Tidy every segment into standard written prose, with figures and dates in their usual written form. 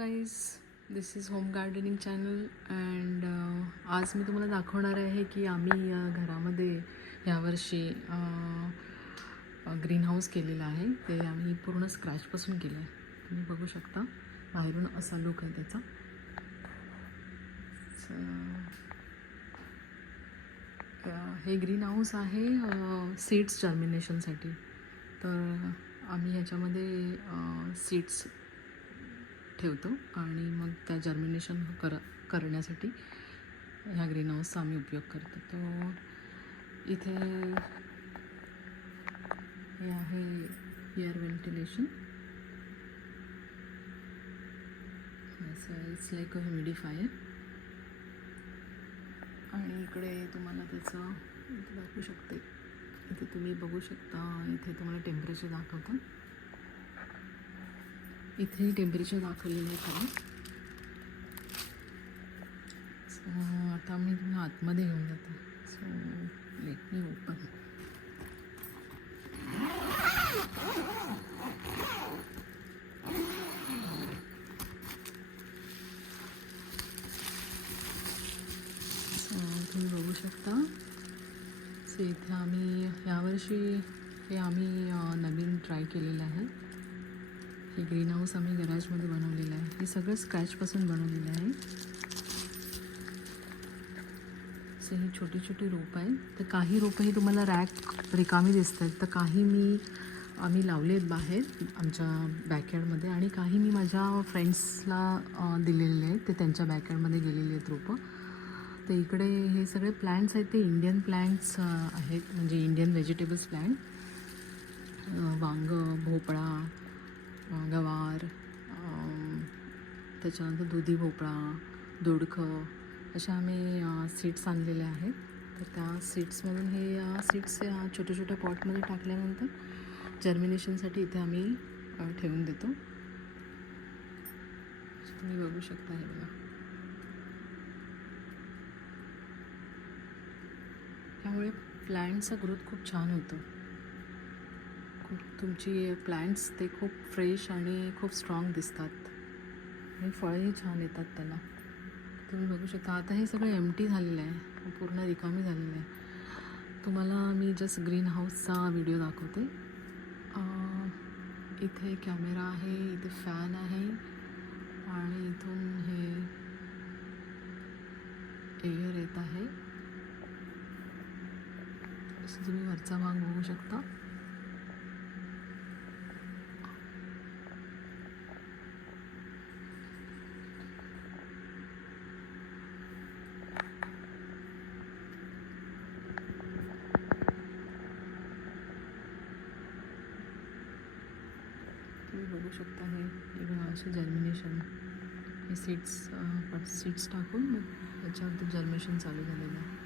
Guys, this is home gardening channel and आज मी तुम्हाला दाखवणार आहे की आम्ही घरामध्ये यावर्षी ग्रीन हाऊस केलेला आहे. ते आम्ही पूर्ण स्क्रॅचपासून केलं आहे. तुम्ही बघू शकता बाहेरून असा लुक आहे त्याचा. हे ग्रीन हाऊस आहे सीड्स जर्मिनेशनसाठी. तर आम्ही ह्याच्यामध्ये सीड्स ठेवतो आणि मग त्या जर्मिनेशन करण्यासाठी ह्या ग्रीन हाऊसचा आम्ही उपयोग करतो. तो इथे हे आहे air ventilation. It's like a humidifier. आणि इकडे तुम्हाला त्याचं इथे दाखवू शकते. इथे तुम्ही बघू शकता, इथे तुम्हाला टेम्परेचर दाखवतं. इथेही टेम्परेचर दाखवलेलं आहे खाली. सो आता मी तुम्हाला आतमध्ये घेऊन जाते. So let me open. तुम्ही बघू शकता. सो इथे आम्ही यावर्षी हे आम्ही नवीन ट्राय केलेलं आहे. हे ग्रीन हाऊस आम्ही गॅरेजमध्ये बनवलेलं आहे. हे सगळं स्क्रॅचपासून बनवलेलं आहे. सो ही छोटी छोटी रोपं आहेत. तर काही रोपं ही तुम्हाला रॅक रिकामी दिसत आहेत, तर काही आम्ही लावले आहेत बाहेर आमच्या बॅकयार्डमध्ये, आणि काही मी माझ्या फ्रेंड्सला दिलेले आहेत. ते त्यांच्या बॅकयार्डमध्ये गेलेले आहेत रोपं. तर इकडे हे सगळे प्लॅन्ट्स आहेत ते इंडियन प्लॅन्ट्स आहेत, म्हणजे इंडियन व्हेजिटेबल्स प्लॅन्ट. वांगं, भोपळा, गवार, त्याच्यानंतर दुधी भोपळा, दोडखं, अशा आम्ही सीड्स आणलेले आहेत. तर त्या सीड्समधून हे सीड्स छोट्या छोट्या पॉटमध्ये टाकल्यानंतर जर्मिनेशनसाठी इथे आम्ही ठेवून देतो. तुम्ही बघू शकता. हे बघा, त्यामुळे प्लॅन्टचा ग्रोथ खूप छान होतो. तुमची प्लॅन्ट्स ते खूप फ्रेश आणि खूप स्ट्रॉंग दिसतात आणि फळंही छान येतात त्याला. तुम्ही बघू शकता. आता हे सगळं एम्प्टी झालेलं आहे, पूर्ण रिकामी झालेलं आहे. तुम्हाला मी जस्ट ग्रीन हाऊसचा व्हिडिओ दाखवते. इथे कॅमेरा आहे, इथे फॅन आहे, आणि इथून हे एअर येत आहे. असं तुम्ही वरचा भाग बघू शकता. तुम्ही बघू शकता हे असे जर्मिनेशन, हे सीड्स टाकून मग याच्यावरती जर्मिनेशन चालू झालेलं आहे.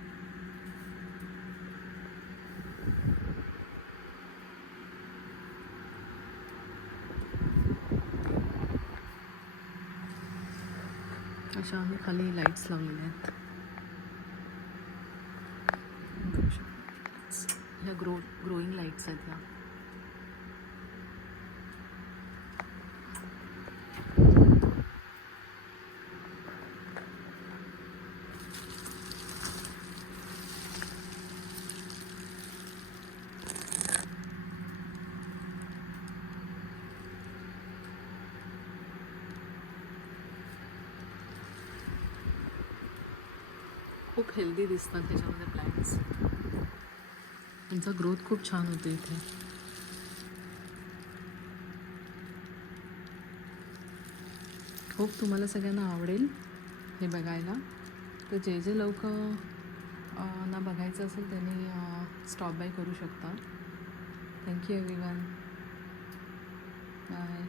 अशा आम्ही खाली लाईट्स लावलेल्या आहेत. ह्या ग्रोईंग लाईट्स आहेत ह्या. खूप हेल्दी दिसतात त्याच्यामध्ये प्लॅन्ट्स. त्यांचा ग्रोथ खूप छान होतो इथे. खूप तुम्हाला सगळ्यांना आवडेल हे बघायला. तर जे लोक ना बघायचं असेल त्यांनी स्टॉप बाय करू शकता. Thank you everyone. बाय.